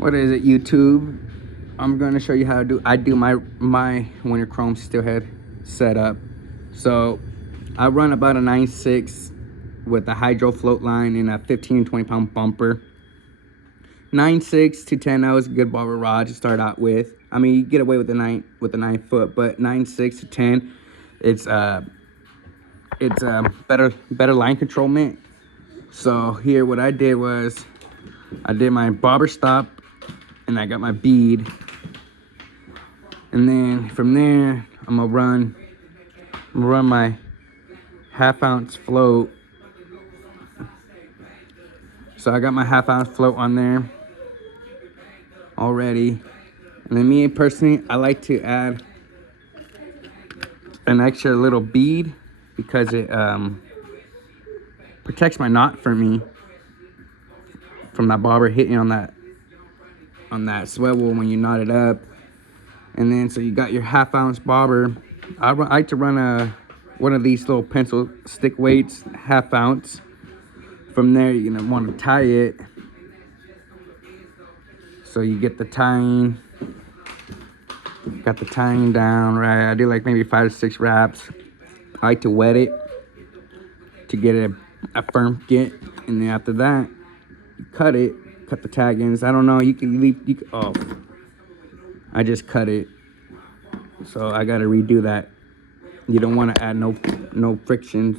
What is it, YouTube? I'm going to show you how I do my winter chrome steelhead setup. So I run about a 9.6 with a hydro float line and a 15-20 pound bumper. 9.6 to 10.0 is a good bobber rod to start out with. I mean, you get away with the 9 foot, but 9.6 to 10, it's better line controlment. So here, what I did was I did my bobber stop, and I got my bead, and then from there I'm gonna run my 1/2 ounce float. So I got my 1/2 ounce float on there already, and then me personally, I like to add an extra little bead because it protects my knot for me from that bobber hitting on that swivel when you knot it up. And then so you got your 1/2 ounce bobber. I like to run one of these little pencil stick weights, 1/2 ounce. From there, you're gonna want to tie it. So you get the tying, got the tying down right. I do like maybe 5 to 6 wraps. I like to wet it to get a firm get, and then after that, you cut the tag ends. I don't know. You can leave. Oh, I just cut it, so I gotta redo that. You don't want to add no frictions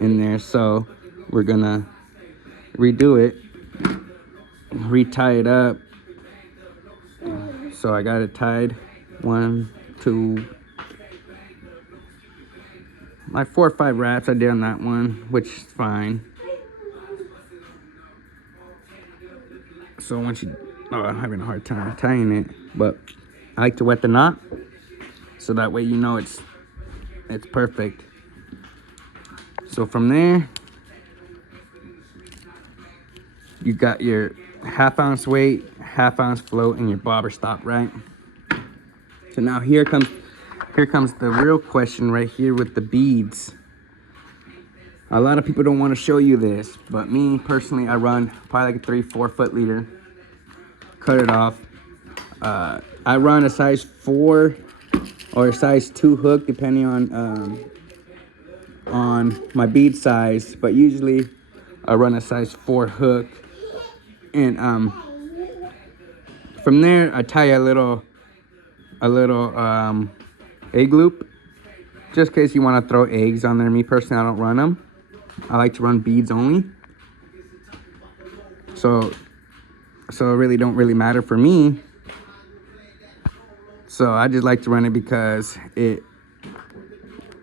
in there, so we're gonna redo it, retie it up. So I got it tied 1, 2, like 4 or 5 wraps I did on that one, which is fine. So once I'm having a hard time tying it, but I like to wet the knot so that way you know it's perfect. So from there, you got your 1/2 ounce weight, 1/2 ounce float, and your bobber stop, right? So now here comes the real question right here with the beads. A lot of people don't want to show you this, but me personally, I run probably like a 3-4 foot leader. Cut it off. I run a size 4 or a size 2 hook, depending on my bead size. But usually, I run a size 4 hook, and from there I tie a little egg loop, just in case you want to throw eggs on there. Me personally, I don't run them. I like to run beads only. So it really don't matter for me. So I just like to run it because it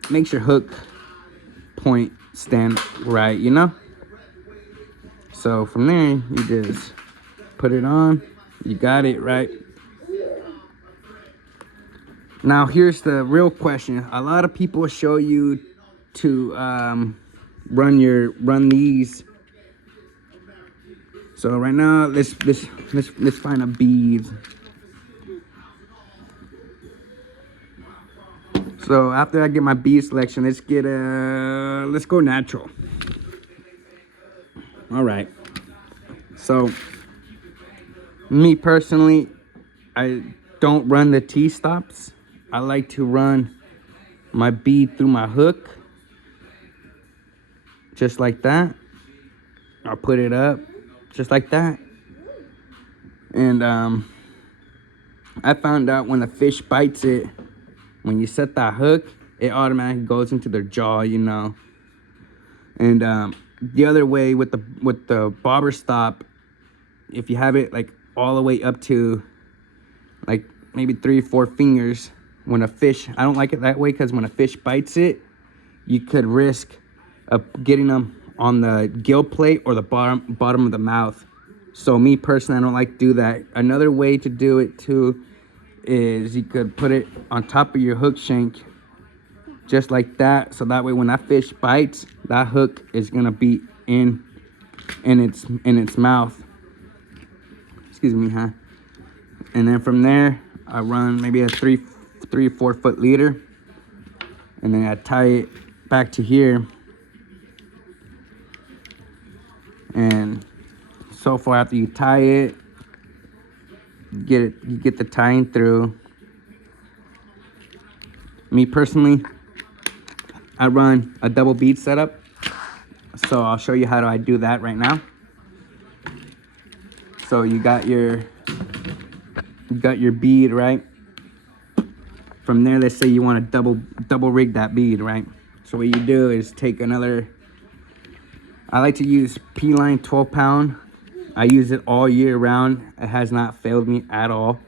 makes your hook point stand right, you know? So from there, you just put it on. You got it right. Now here's the real question. A lot of people show you to run these. So right now, let's find a bead. So after I get my bead selection, let's go natural. All right. So me personally, I don't run the T-stops. I like to run my bead through my hook, just like that. I'll put it up, just like that. And I found out when a fish bites it, when you set that hook, it automatically goes into their jaw, you know. And the other way with the bobber stop, if you have it like all the way up to like maybe 3 or 4 fingers, when a fish, I don't like it that way because when a fish bites it, you could risk getting them on the gill plate or the bottom of the mouth. So me personally, I don't like to do that. Another way to do it too is you could put it on top of your hook shank, just like that. So that way when that fish bites, that hook is gonna be in its mouth. Excuse me, huh? And then from there, I run maybe a 3 or 4 foot leader, and then I tie it back to here. And so far after you tie it, you get the tying through. Me personally, I run a double bead setup, so I'll show you how do I do that right now. So you got your bead, right? From there, let's say you want to double rig that bead, right? So what you do is take another, I like to use P-line 12-pound. I use it all year round. It has not failed me at all.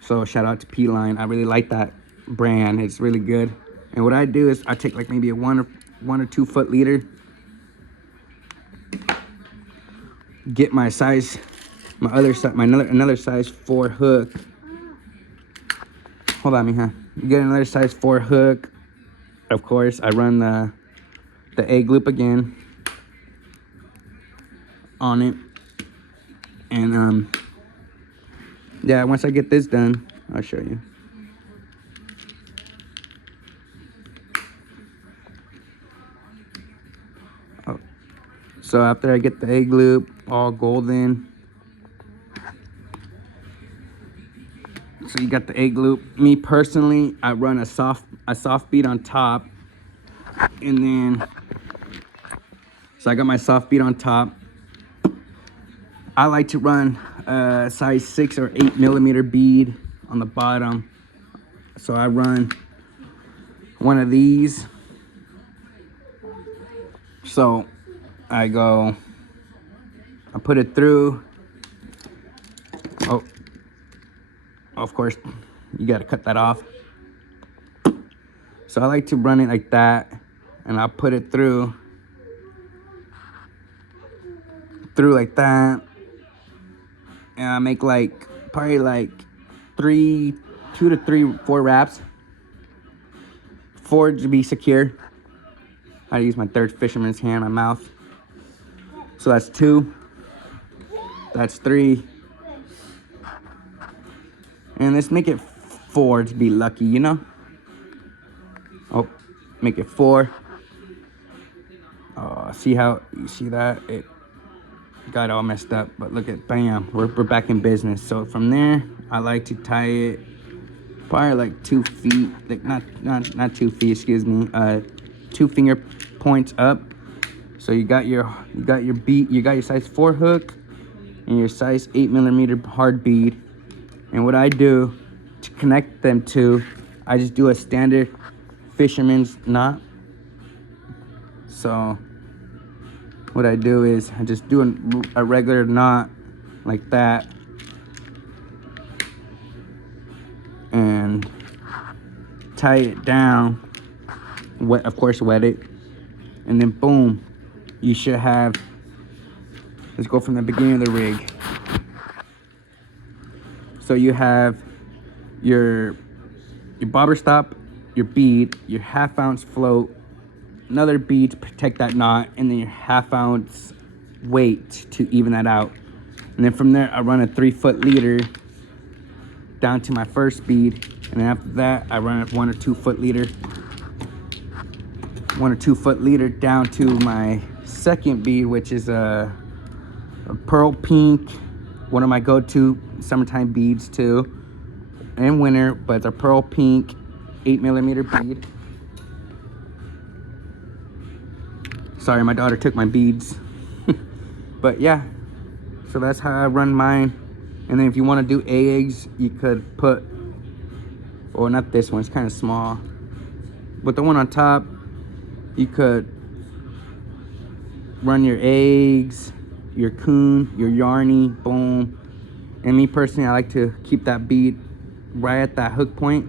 So shout out to P-line. I really like that brand. It's really good. And what I do is I take like maybe a 1 or 2 foot leader, get my size, another size 4 hook. Hold on, mija. You get another size 4 hook. Of course, I run the egg loop again on it. And yeah, once I get this done, I'll show you. Oh. So after I get the egg loop all golden, so you got the egg loop. Me personally, I run a soft bead on top, and then so I got my soft bead on top. I like to run a size 6 or 8 millimeter bead on the bottom. So I run one of these. So I put it through. Oh, of course, you got to cut that off. So I like to run it like that, and I'll put it through like that. And I make probably 2 to 3, 4 wraps. 4 to be secure. I use my third fisherman's hand, my mouth. So that's 2. That's 3. And let's make it 4 to be lucky, you know? Oh, make it 4. Oh, see that? It got all messed up, but look at, bam, we're back in business. So from there, I like to tie it probably like 2 feet, like not 2 feet, excuse me, 2 finger points up. So you got your bead, you got your size 4 hook and your size 8 millimeter hard bead. And what I do to connect them to, I just do a standard fisherman's knot. So what I do is I just do a regular knot like that, and tie it down, of course wet it, and then boom, you should have, let's go from the beginning of the rig. So you have your bobber stop, your bead, your 1/2 ounce float, another bead to protect that knot, and then your 1/2 ounce weight to even that out. And then from there, I run a 3 foot leader down to my first bead, and then after that, I run a 1 or 2 foot leader, 1 or 2 foot leader down to my second bead, which is a pearl pink, one of my go-to summertime beads too, in winter, but it's a pearl pink 8 millimeter bead. Sorry, my daughter took my beads. But yeah, so that's how I run mine. And then if you want to do eggs, you could put, or not this one, it's kind of small, but the one on top, you could run your eggs, your coon, your yarny, boom. And me personally, I like to keep that bead right at that hook point.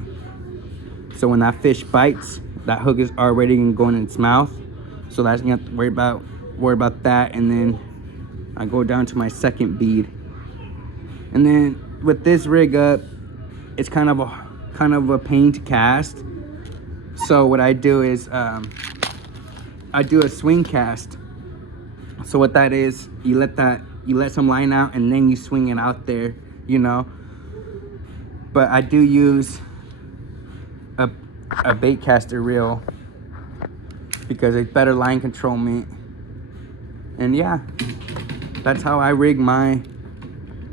So when that fish bites, that hook is already going in its mouth. So that's, you have to worry about that. And then I go down to my second bead. And then with this rig up, it's kind of a pain to cast. So what I do is I do a swing cast. So what that is, you let some line out and then you swing it out there, you know. But I do use a bait caster reel because it's better line controlment. And yeah, that's how I rig my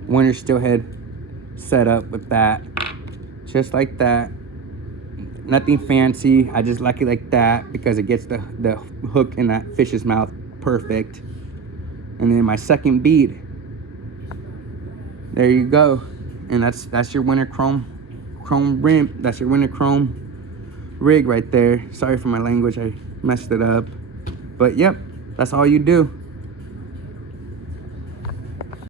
winter steelhead setup with that. Just like that. Nothing fancy. I just like it like that because it gets the hook in that fish's mouth perfect. And then my second bead. There you go. And that's your winter chrome rim. That's your winter chrome rig right there. Sorry for my language, I messed it up. But yep, that's all you do.